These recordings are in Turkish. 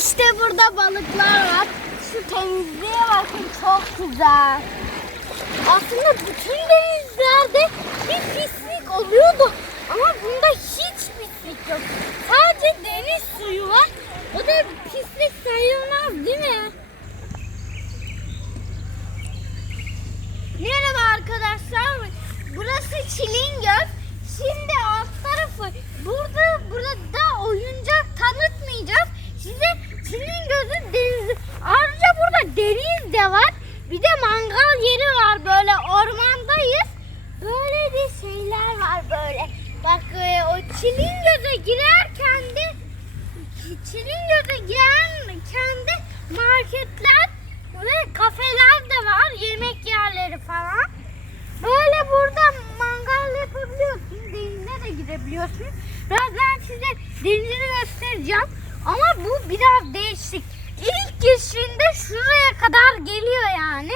İşte burada balıklar var. Şu temizliğe bakın çok güzel. Aslında bütün denizlerde bir pislik oluyordu. Ama bunda hiç pislik yok. Sadece deniz suyu var. O da pislik sayılmaz değil mi? Merhaba arkadaşlar. Burası Çilingöl. Şimdi alt tarafı burada burada oyuncak tanıtmayacağız. Size Çilingöz'ün denizi. Ayrıca burada deniz de var. Bir de mangal yeri var böyle ormandayız. Böyle de şeyler var böyle. Bak e, o Çilingöz'e girerken de Çilingöz'e girerken de marketler ve kafeler de var. Yemek yerleri falan. Böyle burada mangal yapabiliyorsun. Denize de girebiliyorsun. Birazdan size denizi göstereceğim. Ama bu biraz değişik. İlk girişinde şuraya kadar geliyor yani.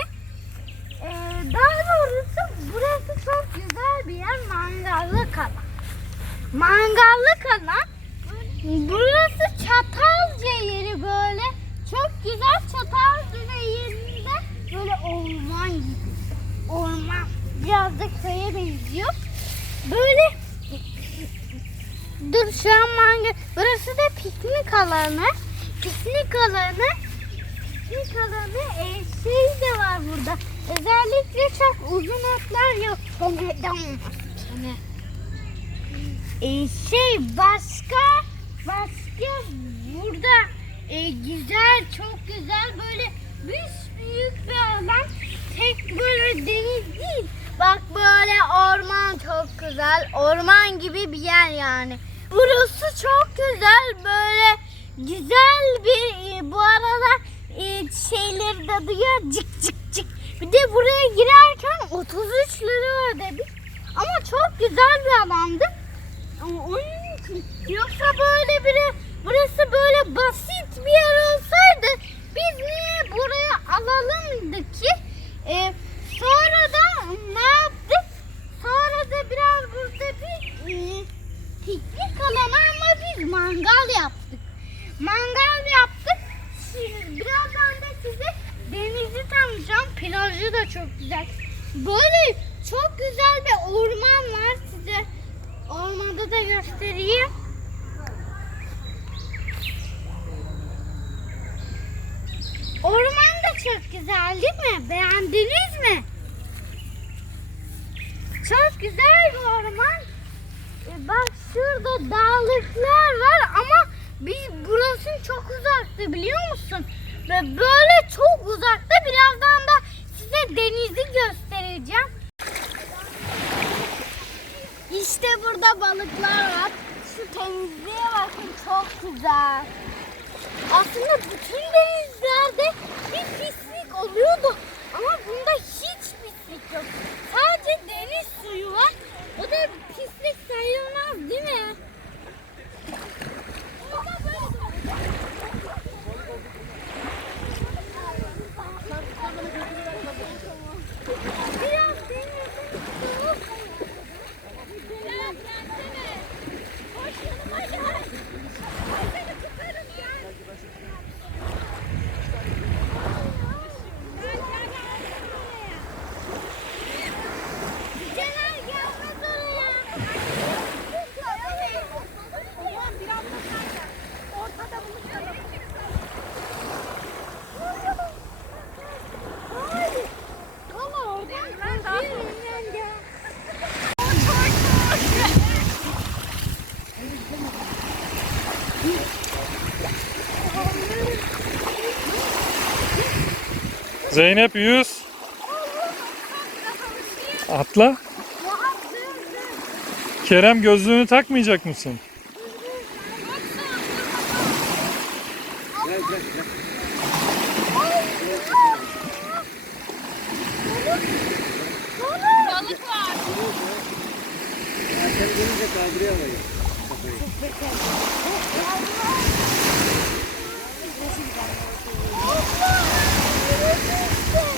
Ee, daha doğrusu burası çok güzel bir yer. Mangallık alan. Mangallık alan. Burası Çatalca yeri böyle. Çok güzel Çatalca yerinde böyle orman gibi. Orman. Biraz da köye benziyor. Böyle Dur şu an mangal. Burası da piknik alanı. Piknik alanı. Piknik alanı e, şey de var burada. Özellikle çok uzun otlar yok. Neden olmasın E, şey başka başka burada e, güzel çok güzel böyle büyük bir alan tek böyle deniz değil bak böyle orman çok güzel orman gibi bir yer yani burası çok güzel böyle güzel bir e, bu arada e, şeyleri de duyuyor cık cık cık bir de buraya girerken 33 lira ödedik ama çok güzel bir alandı yoksa böyle bir burası böyle basit bir yer olsaydı biz niye buraya alalımdı ki? Ee, sonra da ne yaptık? Sonra da biraz burada bir e, piknik biz mangal yaptık. Mangal yaptık. Şimdi birazdan da size denizi tanıtacağım. Plajı da çok güzel. Böyle çok güzel bir orman var size. Ormanda da göstereyim. Orman da çok güzel değil mi? Beğendiniz mi? Çok güzel bir orman. E, bak şurada dağlıklar var ama biz burası çok uzakta biliyor musun? Ve böyle çok uzakta birazdan da size denizi göstereceğim. İşte burada balıklar var. Şu temizliğe bakın çok güzel. Aslında bütün denizlerde bir pislik oluyordu. Ama bunda hiç pislik yok. Sadece deniz suyu var. O da pislik sayılmaz Zeynep yüz. Atla. Kerem gözlüğünü takmayacak mısın? Balık var. Erken gelince kaldırıyor havayı. İşte Look at this!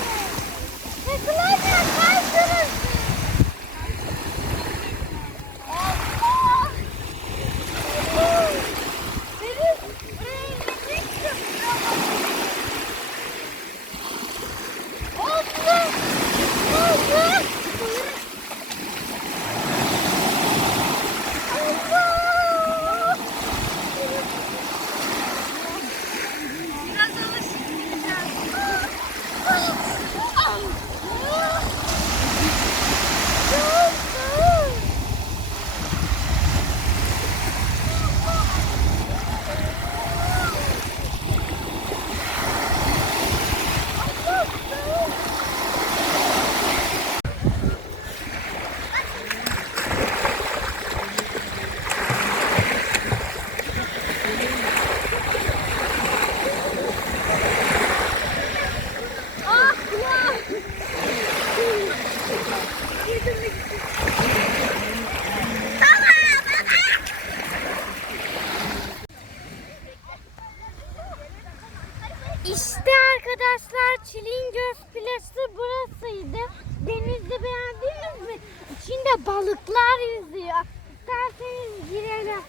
Arkadaşlar Çilingöz plajı burasıydı. Denizde beğendiniz mi? İçinde balıklar yüzüyor. İsterseniz girelim.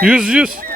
100 100.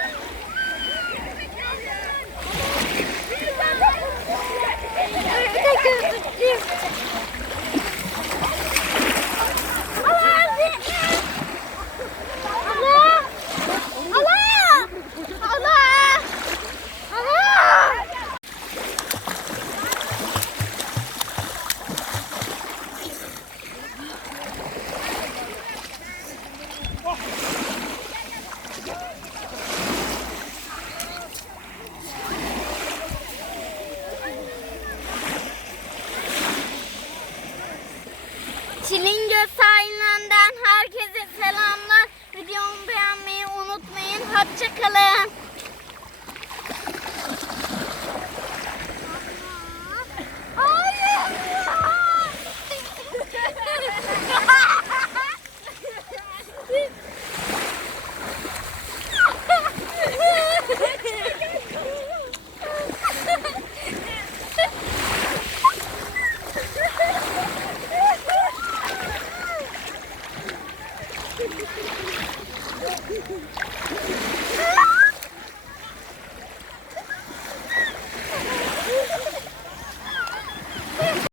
logical